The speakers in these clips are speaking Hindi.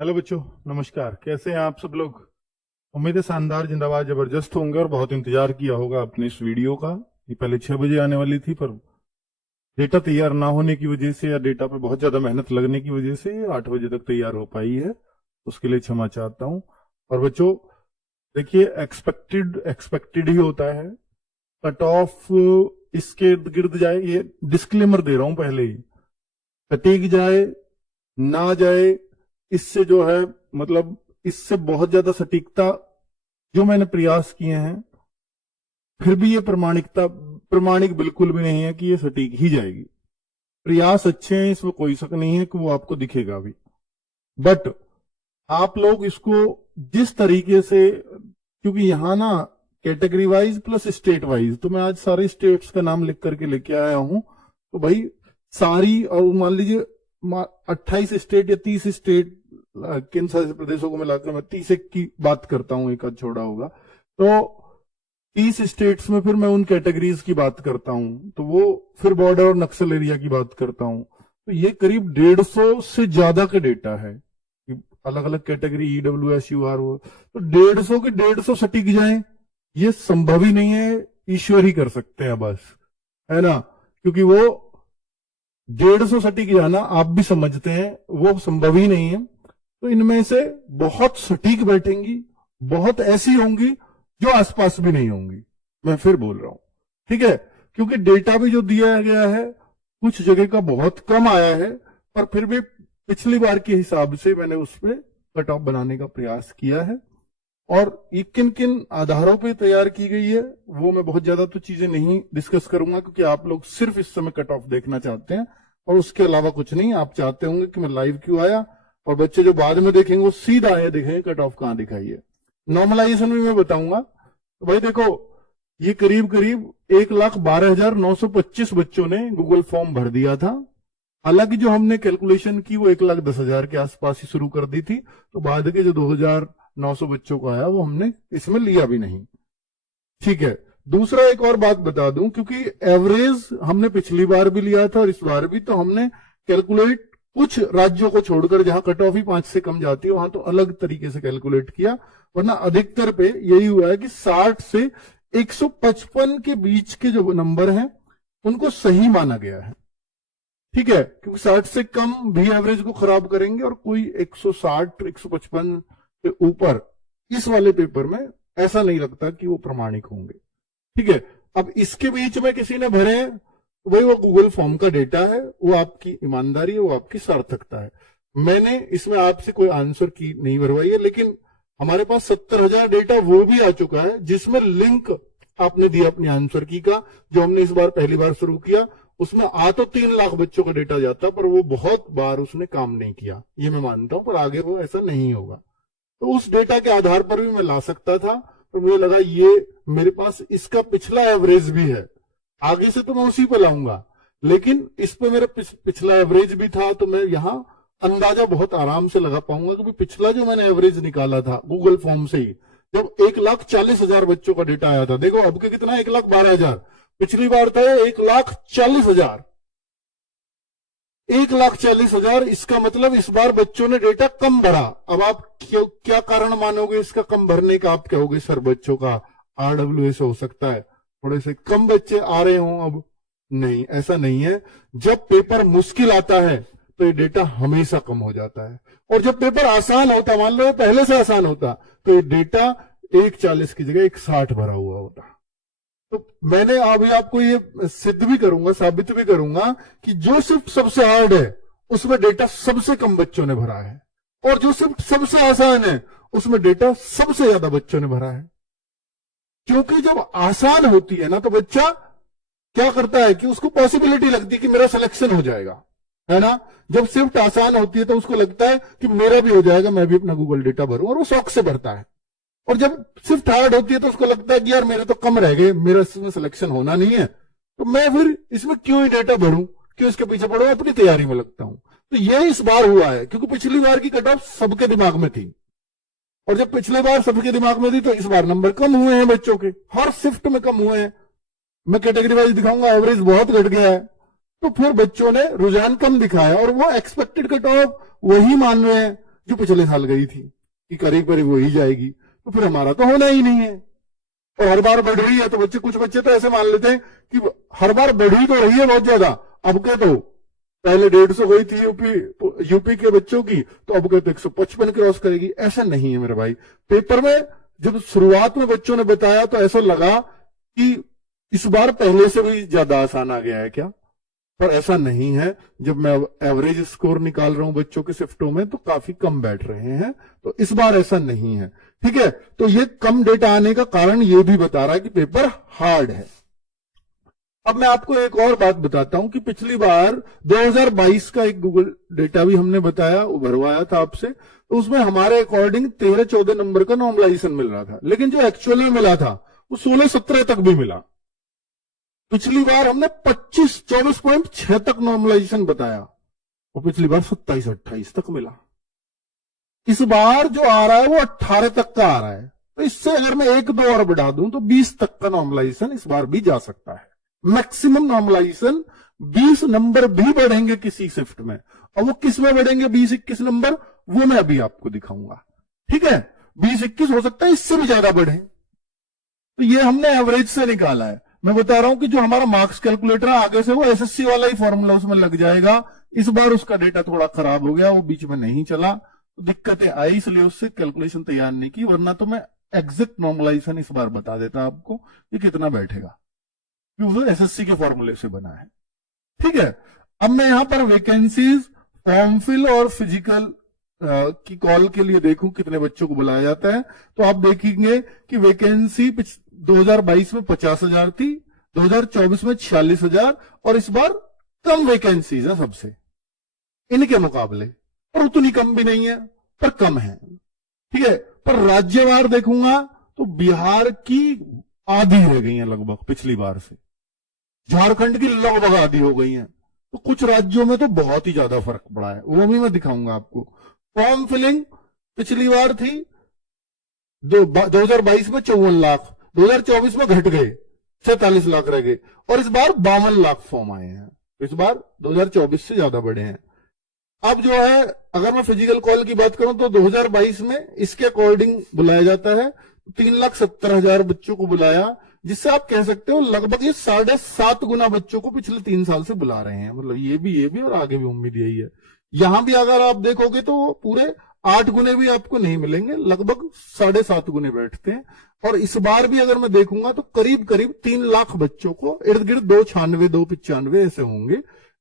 हेलो बच्चों, नमस्कार। कैसे हैं आप सब लोग? उम्मीद है शानदार, जिंदाबाद, जबरदस्त होंगे और बहुत इंतजार किया होगा अपने इस वीडियो का। ये पहले 6 बजे आने वाली थी, पर डेटा तैयार ना होने की वजह से या डेटा पे बहुत ज्यादा मेहनत लगने की वजह से 8 बजे तक तैयार हो पाई है। उसके लिए क्षमा चाहता हूँ। और बच्चों, देखिए, एक्सपेक्टेड एक्सपेक्टेड ही होता है। कट ऑफ इसके इर्द गिर्द जाए, ये डिस्क्लेमर दे रहा हूं पहले ही। सटीक जाए ना जाए, इससे जो है, मतलब इससे बहुत ज्यादा सटीकता जो मैंने प्रयास किए हैं, फिर भी ये प्रमाणिक बिल्कुल भी नहीं है कि ये सटीक ही जाएगी। प्रयास अच्छे हैं, इसमें कोई शक नहीं है कि वो आपको दिखेगा भी। बट आप लोग इसको जिस तरीके से, क्योंकि यहां ना category wise plus state wise, तो मैं आज सारे स्टेट्स का नाम लिख करके लेके आया हूं। तो भाई सारी, और मान लीजिए 28 स्टेट या 30 स्टेट केंद्र शासित प्रदेशों को मिलाकर मैं 30 की बात करता हूं, एक आध छोड़ा होगा। तो 30 स्टेट्स में फिर मैं उन कैटेगरीज की बात करता हूं, तो वो फिर बॉर्डर और नक्सल एरिया की बात करता हूं। तो ये करीब 150 से ज्यादा का डेटा है, अलग अलग कैटेगरी, EWS UR वो। तो 150 के 150 सटीक जाए, ये संभव ही नहीं है। ईश्वर ही कर सकते हैं बस, है ना? क्योंकि वो 150 सटीक जाना आप भी समझते हैं वो संभव ही नहीं है। तो इनमें से बहुत सटीक बैठेंगी, बहुत ऐसी होंगी जो आसपास भी नहीं होंगी। मैं फिर बोल रहा हूं, ठीक है? क्योंकि डेटा भी जो दिया गया है कुछ जगह का बहुत कम आया है, पर फिर भी पिछली बार के हिसाब से मैंने उस पर कट ऑफ बनाने का प्रयास किया है। और ये किन किन आधारों पर तैयार की गई है वो मैं बहुत ज्यादा तो चीजें नहीं डिस्कस करूंगा, क्योंकि आप लोग सिर्फ इस समय कट ऑफ देखना चाहते हैं और उसके अलावा कुछ नहीं। आप चाहते होंगे कि मैं लाइव क्यों आया, और बच्चे जो बाद में देखेंगे वो सीधा आए देखेंगे कट ऑफ कहां दिखाई है। नॉर्मलाइजेशन भी मैं बताऊंगा। तो भाई देखो, ये करीब करीब 1,12,925 बच्चों ने गूगल फॉर्म भर दिया था। हालांकि जो हमने कैलकुलेशन की वो 1,10,000 के आसपास ही शुरू कर दी थी, तो बाद के जो 2,900 बच्चों को आया वो हमने इसमें लिया भी नहीं, ठीक है? दूसरा एक और बात बता दूं, क्योंकि एवरेज हमने पिछली बार भी लिया था और इस बार भी, तो हमने कैलकुलेट कुछ राज्यों को छोड़कर जहां कट ऑफ ही 5 से कम जाती है वहां तो अलग तरीके से कैलकुलेट किया, वरना अधिकतर पे यही हुआ है कि 60 से 155 के बीच के जो नंबर हैं उनको सही माना गया है, ठीक है? क्योंकि 60 से कम भी एवरेज को खराब करेंगे और कोई 160 155 के ऊपर इस वाले पेपर में ऐसा नहीं लगता कि वो प्रमाणिक होंगे, ठीक है? अब इसके बीच में किसी ने भरे, वही वो गूगल फॉर्म का डेटा है, वो आपकी ईमानदारी है, वो आपकी सार्थकता है। मैंने इसमें आपसे कोई आंसर की नहीं भरवाई है, लेकिन हमारे पास 70,000 डेटा वो भी आ चुका है जिसमें लिंक आपने दिया अपनी आंसर की का, जो हमने इस बार पहली बार शुरू किया। उसमें आ तो 3 लाख बच्चों का डेटा जाता, पर वो बहुत बार उसने काम नहीं किया, ये मैं मानता हूं, पर आगे वो ऐसा नहीं होगा। तो उस डेटा के आधार पर भी मैं ला सकता था, पर मुझे लगा ये मेरे पास इसका पिछला एवरेज भी है, आगे से तो मैं उसी पे लाऊंगा, लेकिन इस पे मेरा पिछला एवरेज भी था, तो मैं यहां अंदाजा बहुत आराम से लगा पाऊंगा। क्योंकि पिछला जो मैंने एवरेज निकाला था गूगल फॉर्म से ही, जब 1,40,000 बच्चों का डेटा आया था, देखो अब के कितना, 1,12,000, पिछली बार था 1,40,000। 1,40,000, इसका मतलब इस बार बच्चों ने डेटा कम भरा। अब आप क्या कारण मानोगे इसका कम भरने का? आप कहोगे सर बच्चों का RWS हो सकता है, थोड़े से कम बच्चे आ रहे हों। अब नहीं, ऐसा नहीं है। जब पेपर मुश्किल आता है तो ये डेटा हमेशा कम हो जाता है, और जब पेपर आसान होता, मान लो पहले से आसान होता, तो ये डेटा 1,40 की जगह 1,60 भरा हुआ होता। तो मैंने अभी आपको ये सिद्ध भी करूंगा, साबित भी करूंगा कि जो सिर्फ सबसे हार्ड है उसमें डेटा सबसे कम बच्चों ने भरा है, और जो सिर्फ सबसे आसान है उसमें डेटा सबसे ज्यादा बच्चों ने भरा है। क्योंकि जब आसान होती है ना, तो बच्चा क्या करता है कि उसको पॉसिबिलिटी लगती है कि मेरा सिलेक्शन हो जाएगा, है ना? जब शिफ्ट आसान होती है तो उसको लगता है कि मेरा भी हो जाएगा, मैं भी अपना गूगल डेटा भरूं, और वो शौक से भरता है। और जब शिफ्ट हार्ड होती है तो उसको लगता है कि यार मेरे तो कम रह गए, मेरा इसमें सिलेक्शन होना नहीं है, तो मैं फिर इसमें क्यों ही डेटा भरूं, क्यों इसके पीछे पड़ूं, अपनी तैयारी में लगता हूं। तो ये इस बार हुआ है, क्योंकि पिछली बार की कट ऑफ सबके दिमाग में थी, और जब पिछली बार सबके दिमाग में थी तो इस बार नंबर कम हुए हैं बच्चों के, हर शिफ्ट में कम हुए हैं। मैं कैटेगरी वाइज दिखाऊंगा, एवरेज बहुत घट गया है, तो फिर बच्चों ने रुझान कम दिखाया, और वो एक्सपेक्टेड कट ऑफ वही मान रहे हैं जो पिछले साल गई थी कि करीब करीब वही जाएगी, तो फिर हमारा तो होना ही नहीं है। और हर बार बढ़ रही है तो बच्चे, कुछ बच्चे तो ऐसे मान लेते हैं कि हर बार बढ़ी तो रही है बहुत ज्यादा, अब के तो पहले 150 गई थी यूपी के बच्चों की, तो अब के तो 155 क्रॉस करेगी। ऐसा नहीं है मेरे भाई। पेपर में जब शुरुआत में बच्चों ने बताया तो ऐसा लगा कि इस बार पहले से भी ज्यादा आसान आ गया है क्या, पर ऐसा नहीं है। जब मैं एवरेज स्कोर निकाल रहा हूं बच्चों के शिफ्टों में तो काफी कम बैठ रहे हैं, तो इस बार ऐसा नहीं है। ठीक है, तो ये कम डेटा आने का कारण ये भी बता रहा है कि पेपर हार्ड है। अब मैं आपको एक और बात बताता हूं कि पिछली बार 2022 का एक गूगल डेटा भी हमने बताया, उभरवाया था आपसे, तो उसमें हमारे अकॉर्डिंग 13-14 नंबर का नॉर्मलाइजेशन मिल रहा था, लेकिन जो एक्चुअल में मिला था वो 16-17 तक भी मिला। पिछली बार हमने 24.6 तक नॉर्मलाइजेशन बताया और पिछली बार 27-28 तक मिला। इस बार जो आ रहा है वो 18 तक का आ रहा है, तो इससे अगर मैं 1-2 और बढ़ा दूं तो 20 तक का नॉर्मलाइजेशन इस बार भी जा सकता है। मैक्सिमम नॉर्मलाइजेशन 20 नंबर भी बढ़ेंगे किसी शिफ्ट में, और वो किस में बढ़ेंगे 20-21 नंबर, वो मैं अभी आपको दिखाऊंगा। ठीक है, 20-21 हो सकता है इससे भी ज्यादा बढ़े। तो ये हमने एवरेज से निकाला है। मैं बता रहा हूं कि जो हमारा मार्क्स कैलकुलेटर है आगे से वो एसएससी वाला ही फॉर्मूला उसमें लग जाएगा। इस बार उसका डेटा थोड़ा खराब हो गया, वो बीच में नहीं चला, तो दिक्कतें आई, इसलिए उससे कैलकुलेशन तैयार नहीं की, वरना तो मैं एग्जैक्ट नॉर्मलाइजेशन इस बार बता देता आपको कि कितना बैठेगा, क्योंकि वो एसएससी के फॉर्मूले से बना है। ठीक है, अब मैं यहां पर वैकेंसीज, फॉर्म फिल और फिजिकल की कॉल के लिए देखूं कितने बच्चों को बुलाया जाता है, तो आप देखेंगे कि वैकेंसी 2022 में 50,000 थी, 2024 में 46,000, और इस बार कम वैकेंसीज है सबसे इनके मुकाबले, और उतनी कम भी नहीं है पर कम है। ठीक है, पर राज्यवार देखूंगा तो बिहार की आधी रह गई है लगभग पिछली बार से, झारखंड की लगभग आधी हो गई है, तो कुछ राज्यों में तो बहुत ही ज्यादा फर्क पड़ा है, वो भी मैं दिखाऊंगा आपको। फॉर्म फिलिंग पिछली बार थी 2022 में 54 लाख, 2024 में घट गए 47 लाख रह गए, और इस बार 52 लाख फॉर्म आए हैं, इस बार 2024 से ज्यादा बढ़े हैं। अब जो है, अगर मैं फिजिकल कॉल की बात करूं तो 2022 में इसके अकॉर्डिंग बुलाया जाता है 3,70,000 बच्चों को बुलाया, जिससे आप कह सकते हो लगभग ये 7.5 गुना बच्चों को पिछले 3 साल से बुला रहे हैं। मतलब ये भी और आगे भी उम्मीद यही है। यहां भी अगर आप देखोगे तो पूरे 8 गुने भी आपको नहीं मिलेंगे, लगभग 7.5 गुने बैठते हैं। और इस बार भी अगर मैं देखूंगा तो करीब करीब 3 लाख बच्चों को इर्द गिर्द 296, 295 ऐसे होंगे,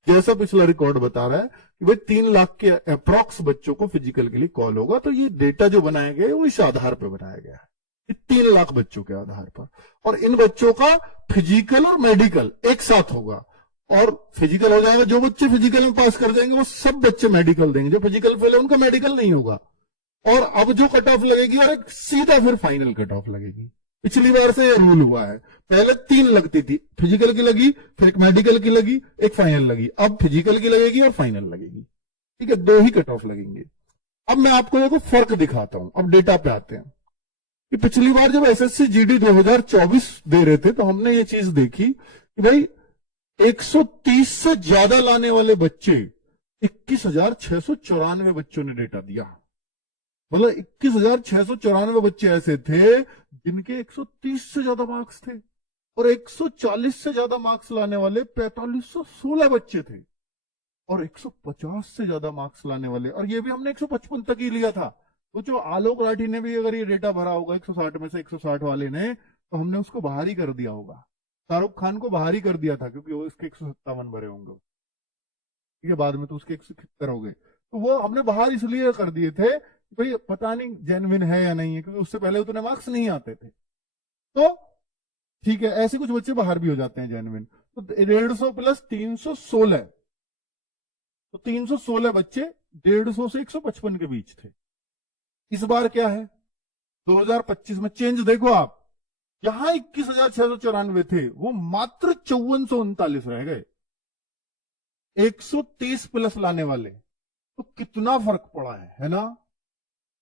जैसा पिछला रिकॉर्ड बता रहा है कि भाई 3 लाख के अप्रॉक्स बच्चों को फिजिकल के लिए कॉल होगा। तो ये डेटा जो बनाया गया है वो इस आधार पर बनाया गया है, 3 लाख बच्चों के आधार पर, और इन बच्चों का फिजिकल और मेडिकल एक साथ होगा। और फिजिकल हो जाएगा, जो बच्चे फिजिकल में पास कर जाएंगे वो सब बच्चे मेडिकल देंगे, जो फिजिकल फेल है उनका मेडिकल नहीं होगा। और अब जो कट ऑफ लगेगी और एक सीधा फिर फाइनल कट ऑफ लगेगी। पिछली बार से रूल हुआ है, पहले 3 लगती थी, फिजिकल की लगी, फिर एक मेडिकल की लगी, एक फाइनल लगी, अब फिजिकल की लगेगी और फाइनल लगेगी। ठीक है, 2 ही कट ऑफ लगेंगे। अब मैं आपको देखो फर्क दिखाता हूं, अब डेटा पे आते हैं कि पिछली बार जब एसएससी जीडी 2024 दे रहे थे तो हमने ये चीज देखी कि भाई 130 से ज्यादा लाने वाले बच्चे 21,694 बच्चों ने डेटा दिया। मतलब 21,694 बच्चे ऐसे थे जिनके 130 से ज्यादा मार्क्स थे, और 140 से ज्यादा मार्क्स लाने वाले 4516 बच्चे थे, और 150 से ज्यादा मार्क्स लाने वाले, और ये भी हमने 155 तक ही लिया था। तो जो आलोक राठी ने भी अगर ये डेटा भरा होगा 160 में से 160 वाले ने, तो हमने उसको बाहर ही कर दिया होगा, शाहरुख खान को बाहर ही कर दिया था, क्योंकि वो इसके 157 भरे होंगे। ठीक है, बाद में तो उसके 171 हो गए, तो वो हमने बाहर इसलिए कर दिए थे भाई पता नहीं जेन्युइन है या नहीं है, क्योंकि उससे पहले उतने मार्क्स नहीं आते थे। तो ठीक है, ऐसे कुछ बच्चे बाहर भी हो जाते हैं जेन्युइन। तो 150 प्लस 316, तो 316 बच्चे 150 से 155 के बीच थे। इस बार क्या है 2025 में चेंज देखो आप, यहां 21,694 थे, वो मात्र 5439 रह गए। 130 प्लस लाने वाले, तो कितना फर्क पड़ा है ना।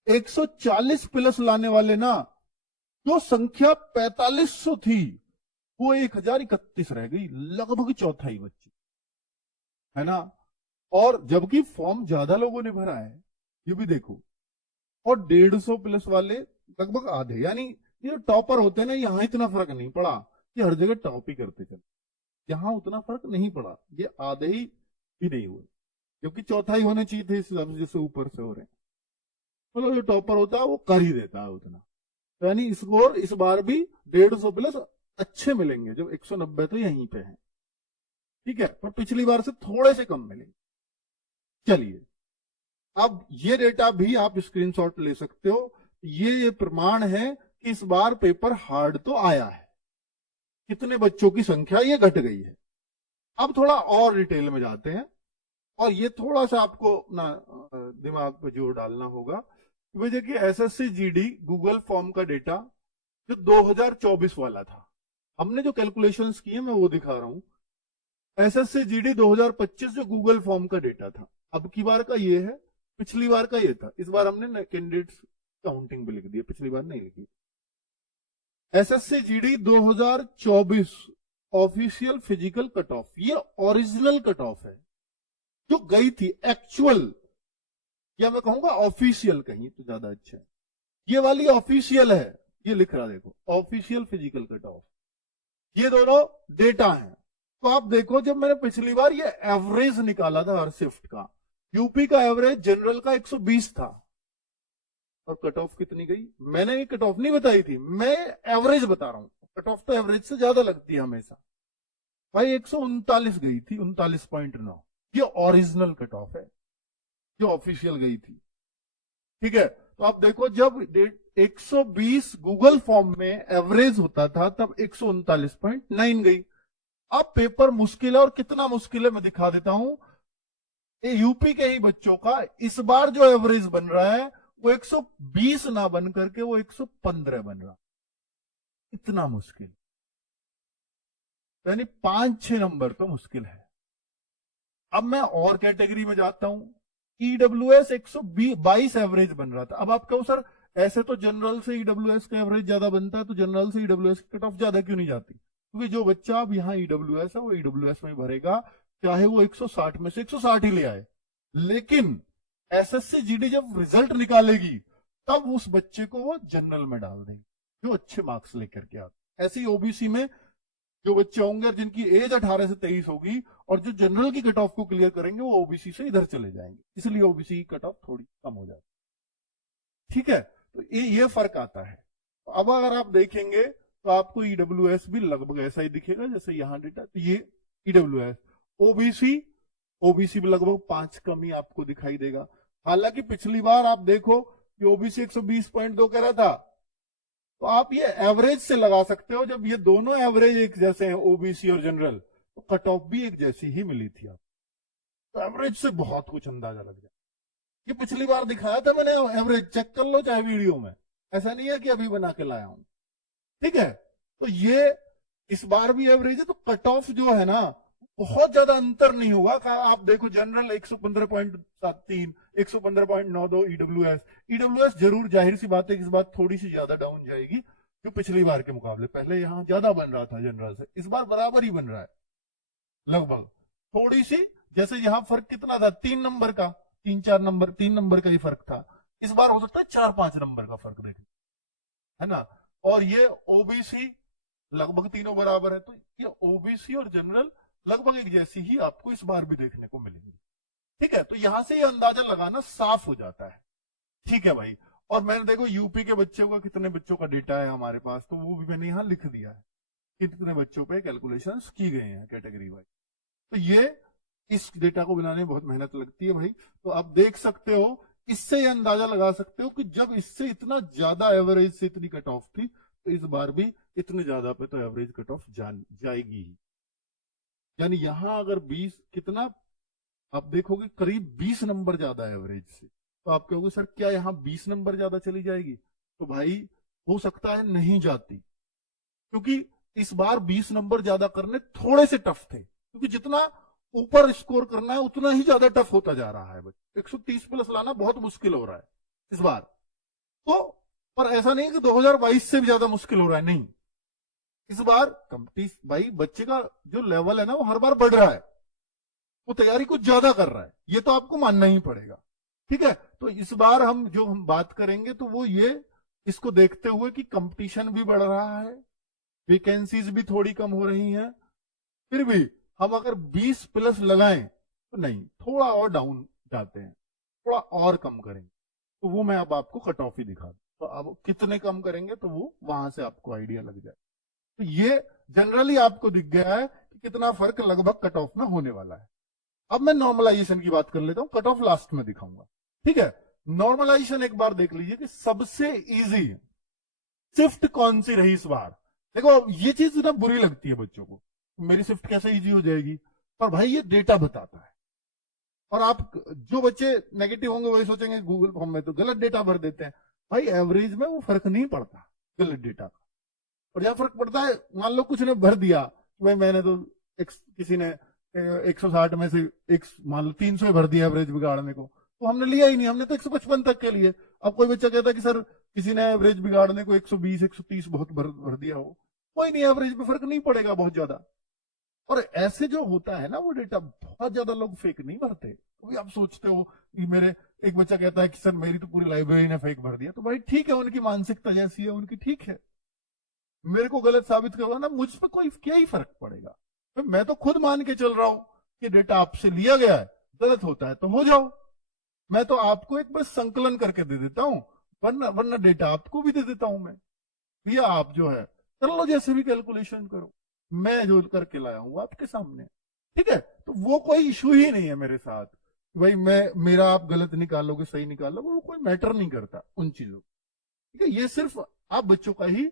140 प्लस लाने वाले ना, जो संख्या 4500 थी वो 1031 रह गई, लगभग चौथाई बच्चे, है ना। और जबकि फॉर्म ज्यादा लोगों ने भरा है, ये भी देखो, और 150 प्लस वाले लगभग आधे। यानी ये जो टॉपर होते हैं ना, यहाँ इतना फर्क नहीं पड़ा कि हर जगह टॉप ही करते चले, यहाँ उतना फर्क नहीं पड़ा, ये आधे ही भी नहीं हुए, क्योंकि चौथा ही होने चाहिए थे इस हिसाब से जैसे ऊपर से हो रहे हैं। मतलब जो टॉपर होता है वो कर ही देता है उतना। तो यानी स्कोर इस बार भी 150 प्लस अच्छे मिलेंगे, जो 190 तो यहीं पे है, ठीक है, पर पिछली बार से थोड़े से कम मिलेंगे। चलिए, अब ये डेटा भी आप स्क्रीनशॉट ले सकते हो। ये प्रमाण है कि इस बार पेपर हार्ड तो आया है, कितने बच्चों की संख्या ये घट गई है। अब थोड़ा और डिटेल में जाते हैं, और ये थोड़ा सा आपको अपना दिमाग पे जोर डालना होगा। भाई देखिए, एसएससी जीडी गूगल फॉर्म का डेटा जो 2024 वाला था, हमने जो कैलकुलेशंस किए मैं वो दिखा रहा हूं। एसएससी जीडी 2025 जो गूगल फॉर्म का डेटा था, अब की बार का ये है, पिछली बार का ये था। इस बार हमने कैंडिडेट्स काउंटिंग भी लिख दी है, पिछली बार नहीं लिखी। SSC GD 2024 official physical cut off, ये ओरिजिनल कट ऑफ है जो गई थी एक्चुअल, या मैं कहूंगा ऑफिशियल, कहीं तो ज्यादा अच्छा है। ये वाली ऑफिशियल है, ये लिख रहा देखो, ऑफिशियल फिजिकल कट ऑफ। ये दोनों डेटा हैं। तो आप देखो, जब मैंने पिछली बार ये एवरेज निकाला था हर शिफ्ट का, यूपी का एवरेज जनरल का 120 था, और कट ऑफ कितनी गई? मैंने ये कट ऑफ नहीं बताई थी, मैं एवरेज बता रहा हूं। कट ऑफ तो एवरेज से ज्यादा लगती है हमेशा। भाई 139 गई थी, 39.9। ये ओरिजिनल कट ऑफ है जो ऑफिशियल गई थी, ठीक है। तो आप देखो, जब 120 गूगल फॉर्म में एवरेज होता था तब 139.9 गई। अब पेपर मुश्किल है, और कितना मुश्किल है मैं दिखा देता हूं। ये यूपी के ही बच्चों का इस बार जो एवरेज बन रहा है वो 120 ना बन करके वो 115 बन रहा, इतना मुश्किल, यानी 5-6 नंबर तो मुश्किल है। अब मैं और कैटेगरी में जाता हूं। ईडब्ल्यूएस 122 एवरेज बन रहा था। अब आप कहो सर, ऐसे तो जनरल से ईडब्ल्यूएस का एवरेज ज्यादा बनता है, तो जनरल से ईडब्ल्यूएस की कट ऑफ ज्यादा क्यों नहीं जाती? क्योंकि जो बच्चा अब यहाँ ईडब्ल्यूएस है वो ईडब्ल्यूएस में भरेगा, चाहे वो 160 में से 160 ही ले आए। लेकिन एसएससी जीडी जब रिजल्ट निकालेगी तब उस बच्चे को वो जनरल में डाल देंगे जो अच्छे मार्क्स लेकर के आते। ऐसे ही ओबीसी में जो बच्चे होंगे जिनकी एज 18 से 23 होगी, और जो जनरल की कट ऑफ को क्लियर करेंगे वो ओबीसी से इधर चले जाएंगे, इसलिए ओबीसी की कट ऑफ थोड़ी कम हो जाती है, ठीक है। तो ये फर्क आता है। तो अब अगर आप देखेंगे तो आपको ईडब्ल्यूएस भी लगभग ऐसा ही दिखेगा जैसे यहाँ डेटा। तो ये ईडब्ल्यूएस, ओबीसी भी लगभग 5 कमी आपको दिखाई देगा। हालांकि पिछली बार आप देखो कि ओबीसी 120.2 कह रहा था, तो आप ये एवरेज से लगा सकते हो। जब ये दोनों एवरेज एक जैसे हैं, ओबीसी और जनरल, तो कट ऑफ भी एक जैसी ही मिली थी आप, तो एवरेज से बहुत कुछ अंदाजा लग जाए। ये पिछली बार दिखाया था मैंने, एवरेज चेक कर लो चाहे वीडियो में, ऐसा नहीं है कि अभी बना के लाया हूं, ठीक है। तो ये इस बार भी एवरेज है, तो कट ऑफ जो है ना बहुत ज्यादा अंतर नहीं होगा। आप देखो, जनरल 115.73, 115.92 ईडब्ल्यूएस जरूर, जाहिर सी बात है कि इस बार थोड़ी सी ज्यादा डाउन जाएगी जो पिछली बार के मुकाबले। पहले यहां ज्यादा बन रहा था जनरल से, इस बार बराबर ही बन रहा है लगभग, थोड़ी सी। जैसे यहां फर्क कितना था, 3 नंबर का, 3-4 नंबर, 3 नंबर का ही फर्क था, इस बार हो सकता है 4-5 नंबर का फर्क देखने, है ना। और ये ओबीसी लगभग तीनों बराबर है, तो ये ओबीसी और जनरल लगभग एक जैसी ही आपको इस बार भी देखने को मिलेंगी, ठीक है। तो यहां से ये अंदाजा लगाना साफ हो जाता है, ठीक है भाई। और मैंने देखो यूपी के बच्चों का, कितने बच्चों का डेटा है हमारे पास, तो वो भी मैंने यहां लिख दिया है, कितने बच्चों पे कैलकुलेशंस की गए हैं कैटेगरी वाइज। तो ये इस डेटा को बनाने में बहुत मेहनत लगती है भाई। तो आप देख सकते हो, इससे ये अंदाजा लगा सकते हो कि जब इससे इतना ज्यादा एवरेज से इतनी कट ऑफ थी, तो इस बार भी इतने ज्यादा पे तो एवरेज कट ऑफ जाएगी ही। यानी यहां अगर 20 कितना, आप देखोगे करीब 20 नंबर ज्यादा एवरेज से, तो आप कहोगे सर क्या यहां 20 नंबर ज्यादा चली जाएगी? तो भाई हो सकता है नहीं जाती, क्योंकि इस बार 20 नंबर ज्यादा करने थोड़े से टफ थे, क्योंकि जितना ऊपर स्कोर करना है उतना ही ज्यादा टफ होता जा रहा है। 130 प्लस लाना बहुत मुश्किल हो रहा है इस बार तो। पर ऐसा नहीं कि 2022 से भी ज्यादा मुश्किल हो रहा है, नहीं। इस बार भाई बच्चे का जो लेवल है ना वो हर बार बढ़ रहा है, वो तैयारी कुछ ज्यादा कर रहा है, ये तो आपको मानना ही पड़ेगा। ठीक है, तो इस बार हम बात करेंगे तो वो ये इसको देखते हुए कि कंपटीशन भी बढ़ रहा है, वैकेंसीज भी थोड़ी कम हो रही हैं, फिर भी हम अगर 20 प्लस लगाएं तो नहीं, थोड़ा और डाउन जाते हैं, थोड़ा और कम करेंगे तो वो मैं अब आपको कट ऑफ ही दिखा दूं, तो अब कितने कम करेंगे तो वो वहां से आपको आइडिया लग जाए। तो ये जनरली आपको दिख गया है कि कितना फर्क लगभग कट ऑफ में होने वाला है। अब मैं नॉर्मलाइजेशन की बात कर लेता हूं, कट ऑफ लास्ट में दिखाऊंगा। ठीक है, नॉर्मलाइजेशन एक बार देख लीजिए कि सबसे इजी शिफ्ट कौन सी रही इस बार। देखो ये चीज ना बुरी लगती है बच्चों को, मेरी शिफ्ट कैसे इजी हो जाएगी, पर भाई ये डेटा बताता है। और आप जो बच्चे नेगेटिव होंगे वही सोचेंगे गूगल फॉर्म में तो गलत डेटा भर देते हैं। भाई एवरेज में वो फर्क नहीं पड़ता गलत डेटा का, और जहां फर्क पड़ता है, मान लो कुछ ने भर दिया, भाई मैंने तो किसी ने 160 में से एक मान लो 300 भर दिया एवरेज बिगाड़ने को, तो हमने लिया ही नहीं, हमने तो 155 तक के लिए। अब कोई बच्चा कहता है कि सर किसी ने एवरेज बिगाड़ने को 120 130 बहुत भर दिया हो, कोई नहीं, एवरेज में फर्क नहीं पड़ेगा बहुत ज्यादा। और ऐसे जो होता है ना वो डेटा, बहुत ज्यादा लोग फेक नहीं भरते। तो आप सोचते हो कि मेरे एक बच्चा कहता है कि सर मेरी तो पूरी लाइब्रेरी ने फेक भर दिया, तो भाई ठीक है, उनकी मानसिकता जैसी है उनकी, ठीक है, मेरे को गलत साबित करवाना मुझ पर कोई क्या ही फर्क पड़ेगा। तो मैं तो खुद मान के चल रहा हूं कि डेटा आपसे लिया गया है, गलत होता है तो हो जाओ, मैं तो आपको एक बस संकलन करके दे देता हूं, वरना वरना डेटा आपको भी दे देता हूं मैं, भैया आप जो है कर लो जैसे भी कैलकुलेशन करो, मैं जो करके लाया हूं आपके सामने। ठीक है, तो वो कोई इशू ही नहीं है मेरे साथ, भाई मेरा आप गलत निकालोगे सही निकालोगे, वो कोई मैटर नहीं करता उन चीजों। ठीक है, ये सिर्फ आप बच्चों का ही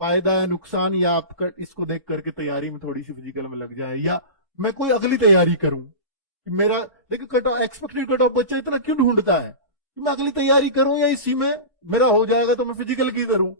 फायदा है नुकसान, या आपका इसको देख करके तैयारी में थोड़ी सी फिजिकल में लग जाए, या मैं कोई अगली तैयारी करूं कि मेरा, देखिए cut off expected cut off बच्चा इतना क्यों ढूंढता है कि मैं अगली तैयारी करूं या इसी में मेरा हो जाएगा तो मैं फिजिकल की करूं।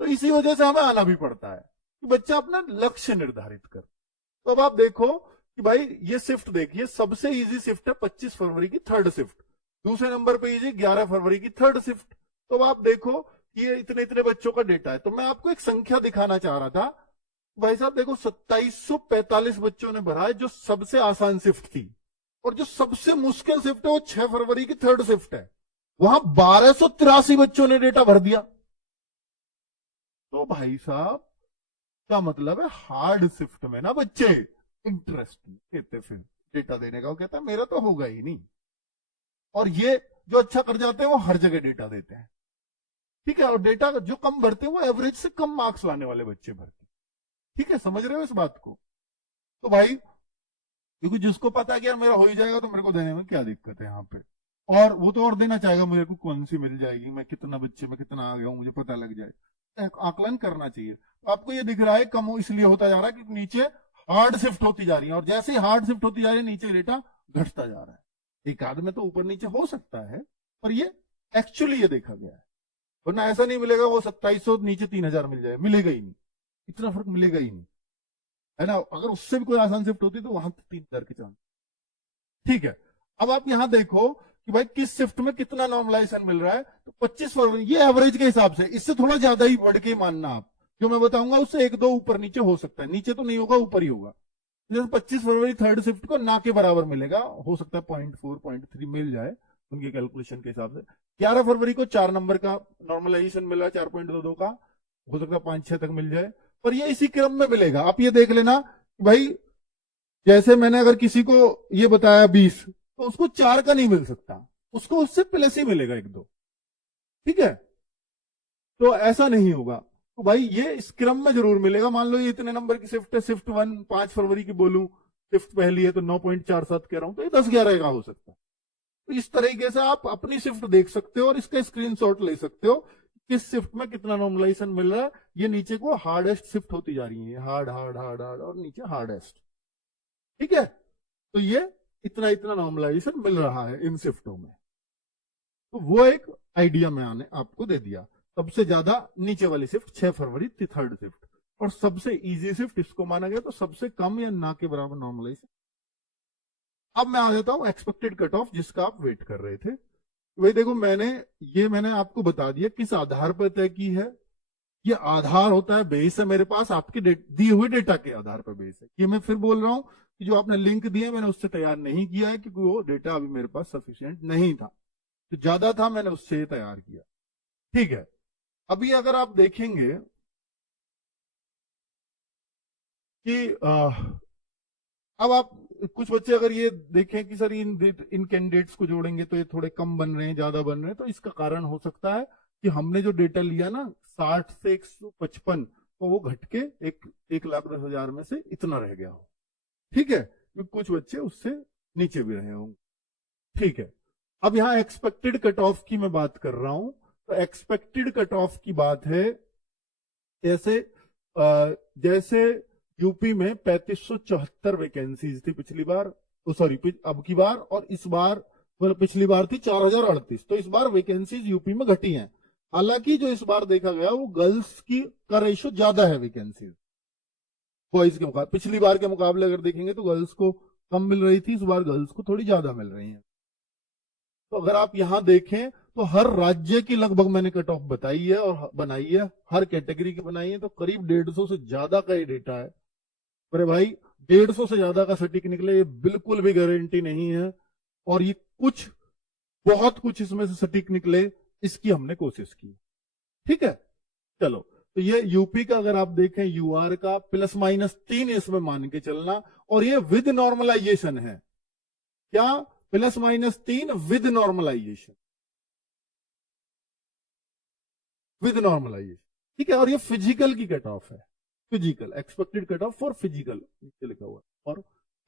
तो इसी वजह से हमें आना भी पड़ता है कि बच्चा अपना लक्ष्य निर्धारित कर। तो अब आप देखो कि भाई ये शिफ्ट देखिए, सबसे इजी शिफ्ट है 25 फरवरी की थर्ड शिफ्ट, दूसरे नंबर पे इजी 11 फरवरी की थर्ड शिफ्ट। तो अब आप देखो ये इतने इतने बच्चों का डेटा है, तो मैं आपको एक संख्या दिखाना चाह रहा था। भाई साहब देखो 2745 बच्चों ने भरा है, जो सबसे आसान शिफ्ट थी, और जो सबसे मुश्किल शिफ्ट है वो 6 फरवरी की थर्ड शिफ्ट है, वहां 1283 बच्चों ने डेटा भर दिया। तो भाई साहब क्या मतलब है, हार्ड शिफ्ट में ना बच्चे इंटरेस्ट लेते, फिर डेटा देने का वो कहता है मेरा तो होगा ही नहीं। और ये जो अच्छा कर जाते हैं वो हर जगह डेटा देते हैं। ठीक है, और डेटा जो कम भरते हैं वो एवरेज से कम मार्क्स लाने वाले बच्चे भरते हैं। ठीक है, समझ रहे हो इस बात को। तो भाई क्योंकि जिसको पता है कि यार मेरा हो ही जाएगा तो मेरे को देने में क्या दिक्कत है यहाँ पे, और वो तो और देना चाहेगा मेरे को, कौन सी मिल जाएगी, मैं कितना बच्चे में कितना आ गया हूँ मुझे पता लग जाए, आकलन करना चाहिए। तो आपको ये दिख रहा है कम इसलिए होता जा रहा है क्योंकि नीचे हार्ड शिफ्ट होती जा रही है, और जैसे ही हार्ड शिफ्ट होती जा रही है नीचे डेटा घटता जा रहा है। एक आध में तो ऊपर नीचे हो सकता है, पर ये एक्चुअली ये देखा गया है, वरना ऐसा नहीं मिलेगा वो 2700 नीचे 3000 मिल जाए, मिलेगा ही नहीं, इतना फर्क मिलेगा ही नहीं, है ना। अगर उससे भी कोई आसान शिफ्ट होती तो वहां 3000 की चांस। ठीक है, अब आप यहां देखो कि भाई किस शिफ्ट में कितना नॉर्मलाइजेशन मिल रहा है, तो 25 फरवरी ये एवरेज के हिसाब से, इससे थोड़ा ज्यादा ही बढ़ के मानना आप, जो मैं बताऊंगा उससे एक दो ऊपर नीचे हो सकता है, नीचे तो नहीं होगा ऊपर ही होगा। जैसे 25 फरवरी थर्ड शिफ्ट को ना के बराबर मिलेगा, हो सकता है 0.4 0.3 मिल जाए उनके कैलकुलेशन के हिसाब से। 11 फरवरी को 4 नंबर का नॉर्मलाइजेशन मिल रहा है, 4.22 का, हो सकता है 5-6 तक मिल जाए, पर ये इसी क्रम में मिलेगा। आप ये देख लेना भाई, जैसे मैंने अगर किसी को ये बताया 20, तो उसको 4 का नहीं मिल सकता, उसको उससे प्लस ही मिलेगा 1-2। ठीक है, तो ऐसा नहीं होगा। तो भाई ये इस क्रम में जरूर मिलेगा। मान लो ये इतने नंबर की शिफ्ट है, शिफ्ट 1 5 फरवरी की बोलूं, शिफ्ट पहली है तो 9.47 कह रहा हूं, तो ये 10-11 का हो सकता है। तो इस तरीके से आप अपनी शिफ्ट देख सकते हो और इसका स्क्रीनशॉट ले सकते हो, किस शिफ्ट में कितना नॉर्मलाइजेशन मिल रहा है। ये नीचे को हार्डेस्ट शिफ्ट होती जा रही है, हार्ड हार्ड हार्ड हार्ड और नीचे हार्डेस्ट। ठीक है, तो ये इतना इतना नॉर्मलाइजेशन मिल रहा है इन शिफ्टों में। तो वो एक आइडिया मैंने आपको दे दिया। सबसे ज्यादा नीचे वाली शिफ्ट 6 फरवरी थी थर्ड शिफ्ट, और सबसे इजी शिफ्ट इसको माना गया, तो सबसे कम या ना के बराबर नॉर्मलाइजेशन। अब मैं आ जाता हूं एक्सपेक्टेड कट ऑफ, जिसका आप वेट कर रहे थे। वही देखो मैंने आपको बता दिया किस आधार पर तय की है। ये आधार होता है, बेस है मेरे पास, आपके दिए हुए डेटा के आधार पर बेस है। ये मैं फिर बोल रहा हूं कि जो आपने लिंक दिए मैंने उससे तैयार नहीं किया है, क्योंकि वो डेटा अभी मेरे पास सफिशिएंट नहीं था। तो ज्यादा था, मैंने उससे तैयार किया। ठीक है, अभी अगर आप देखेंगे कि अब आप कुछ बच्चे अगर ये देखें कि सर इन कैंडिडेट्स को जोड़ेंगे तो ये थोड़े कम बन रहे हैं, ज्यादा बन रहे हैं, तो इसका कारण हो सकता है कि हमने जो डेटा लिया ना 60 से 155, तो वो घट के 1,10,000 में से इतना रह गया हो। ठीक है, क्योंकि कुछ बच्चे उससे नीचे भी रहे होंगे। ठीक है, अब यहां एक्सपेक्टेड कट ऑफ की मैं बात कर रहा हूं। तो एक्सपेक्टेड कट ऑफ की बात है जैसे यूपी में 3574 वैकेंसीज थी पिछली बार, सॉरी अब की बार, और इस बार मतलब पिछली बार थी 4038। तो इस बार वैकेंसीज यूपी में घटी हैं। हालांकि जो इस बार देखा गया वो गर्ल्स की का रेशो ज्यादा है वैकेंसीज बॉयज के मुकाबले। पिछली बार के मुकाबले अगर देखेंगे तो गर्ल्स को कम मिल रही थी, इस बार गर्ल्स को थोड़ी ज्यादा मिल रही है। तो अगर आप यहां देखें तो हर राज्य की लगभग मैंने कट ऑफ बताई है और बनाई है, हर कैटेगरी की बनाई है। तो करीब 150 से ज्यादा का ये डेटा है। अरे भाई 150 से ज्यादा का सटीक निकले ये बिल्कुल भी गारंटी नहीं है, और ये कुछ बहुत कुछ इसमें से सटीक निकले इसकी हमने कोशिश की। ठीक है, चलो, तो ये यूपी का अगर आप देखें यूआर का ±3 इसमें मान के चलना, और ये विद नॉर्मलाइजेशन है। क्या? ±3 विद नॉर्मलाइजेशन, विद नॉर्मलाइजेशन। ठीक है, और ये फिजिकल की कट ऑफ है, physical expected cut off for physical नीचे लिखा हुआ है, और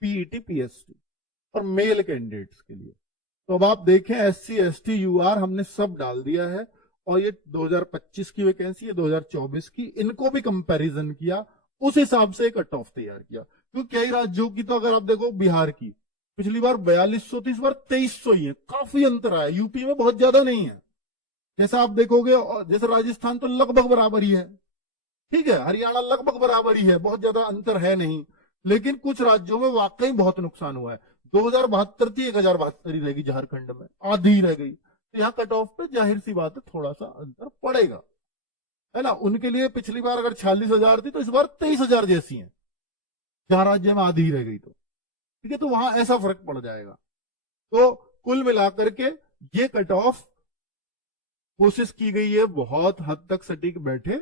पीईटी पीएसटी और मेल कैंडिडेट्स के लिए। तो अब आप देखें एससी एसटी यूआर हमने सब डाल दिया है, और ये 2025 की वैकेंसी है, 2024 की, इनको भी कंपैरिजन किया, उस हिसाब से कट ऑफ तैयार किया। क्योंकि कई राज्यों की, तो अगर आप देखो बिहार की पिछली बार 4200 थी, इस बार 2300 ही है, काफी अंतर आया। यूपी में बहुत ज्यादा नहीं है, जैसा आप देखोगे, जैसे राजस्थान तो लगभग बराबर ही है। ठीक है, हरियाणा लगभग बराबर ही है, बहुत ज्यादा अंतर है नहीं। लेकिन कुछ राज्यों में वाकई बहुत नुकसान हुआ है। 2072 थी, 1072 ही रहेगी झारखंड में, आधी ही रह गई। तो यहाँ कट ऑफ पे जाहिर सी बात है थोड़ा सा अंतर पड़ेगा, है ना। उनके लिए पिछली बार अगर 46,000 थी तो इस बार 23,000 जैसी है, जहां राज्य में आधी ही रह गई। तो ठीक है, तो वहां ऐसा फर्क पड़ जाएगा। तो कुल मिलाकर के ये कट ऑफ कोशिश की गई है बहुत हद तक सटीक बैठे,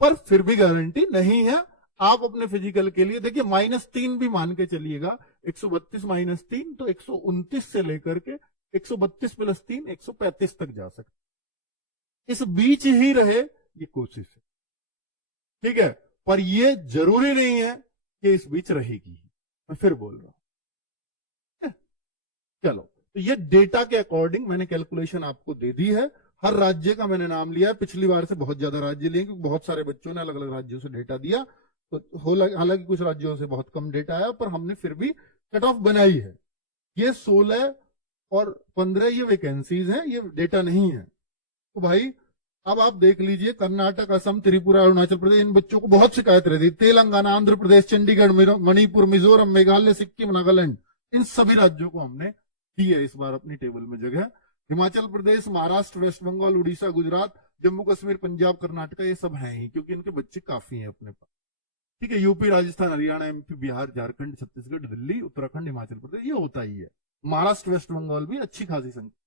पर फिर भी गारंटी नहीं है। आप अपने फिजिकल के लिए देखिए -3 भी मान के चलिएगा, 132 -3 तो 129 से लेकर के 132 + 3 135 तक जा सकते, इस बीच ही रहे ये कोशिश है। ठीक है, पर ये जरूरी नहीं है कि इस बीच रहेगी, मैं फिर बोल रहा हूं। चलो, तो ये डेटा के अकॉर्डिंग मैंने कैलकुलेशन आपको दे दी है। हर राज्य का मैंने नाम लिया है, पिछली बार से बहुत ज्यादा राज्य लिए क्योंकि बहुत सारे बच्चों ने अलग अलग राज्यों से डेटा दिया। तो हालांकि कुछ राज्यों से बहुत कम डेटा आया, पर हमने फिर भी कट ऑफ बनाई है। ये 16 और 15 ये वैकेंसीज हैं, ये डेटा नहीं है। तो भाई अब आप देख लीजिए, कर्नाटक, असम, त्रिपुरा, अरुणाचल प्रदेश, इन बच्चों को बहुत शिकायत रहती है। तेलंगाना, आंध्र प्रदेश, चंडीगढ़, मणिपुर, मिजोरम, मेघालय, सिक्किम, नागालैंड, इन सभी राज्यों को हमने दी है इस बार अपनी टेबल में जगह। हिमाचल प्रदेश, महाराष्ट्र, वेस्ट बंगाल, उड़ीसा, गुजरात, जम्मू कश्मीर, पंजाब, कर्नाटक, ये सब हैं ही, क्योंकि इनके बच्चे काफी हैं अपने पास। ठीक है, यूपी, राजस्थान, हरियाणा, एमपी, बिहार, झारखंड, छत्तीसगढ़, दिल्ली, उत्तराखंड, हिमाचल प्रदेश, ये होता ही है। महाराष्ट्र, वेस्ट बंगाल भी अच्छी खासी संख्या,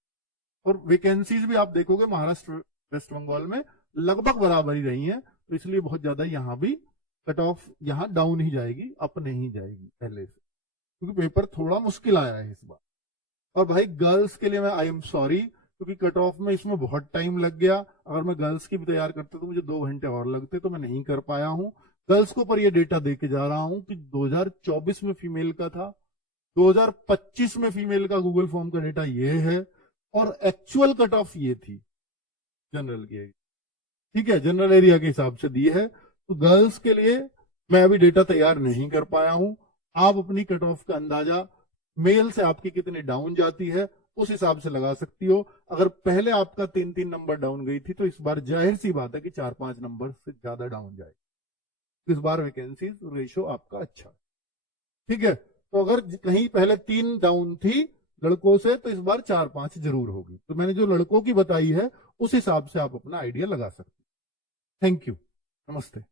और वैकेंसीज भी आप देखोगे महाराष्ट्र, वेस्ट बंगाल में लगभग बराबर ही रही है। तो इसलिए बहुत ज्यादा यहां भी कट ऑफ यहां डाउन ही जाएगी, अप नहीं जाएगी पहले से, क्योंकि पेपर थोड़ा मुश्किल आया है इस बार। और भाई गर्ल्स के लिए मैं आई एम सॉरी, क्योंकि कट ऑफ में इसमें बहुत टाइम लग गया। अगर मैं गर्ल्स की भी तैयार करता तो मुझे 2 घंटे और लगते, तो मैं नहीं कर पाया हूं। गर्ल्स को पर ये डेटा देके जा रहा हूं कि 2024 में फीमेल का था, 2025 में फीमेल का गूगल फॉर्म का डेटा ये है, और एक्चुअल कट ऑफ ये थी जनरल की। ठीक है, जनरल एरिया के हिसाब से दी है। तो गर्ल्स के लिए मैं अभी डेटा तैयार नहीं कर पाया हूं। आप अपनी कट ऑफ का अंदाजा मेल से आपकी कितनी डाउन जाती है उस हिसाब से लगा सकती हो। अगर पहले आपका 3-3 नंबर डाउन गई थी, तो इस बार जाहिर सी बात है कि 4-5 नंबर से ज्यादा डाउन जाएगी। इस बार वैकेंसी रेशो आपका अच्छा है। ठीक है, तो अगर कहीं पहले 3 डाउन थी लड़कों से, तो इस बार 4-5 जरूर होगी। तो मैंने जो लड़कों की बताई है उस हिसाब से आप अपना आइडिया लगा सकते हैं। थैंक यू, नमस्ते।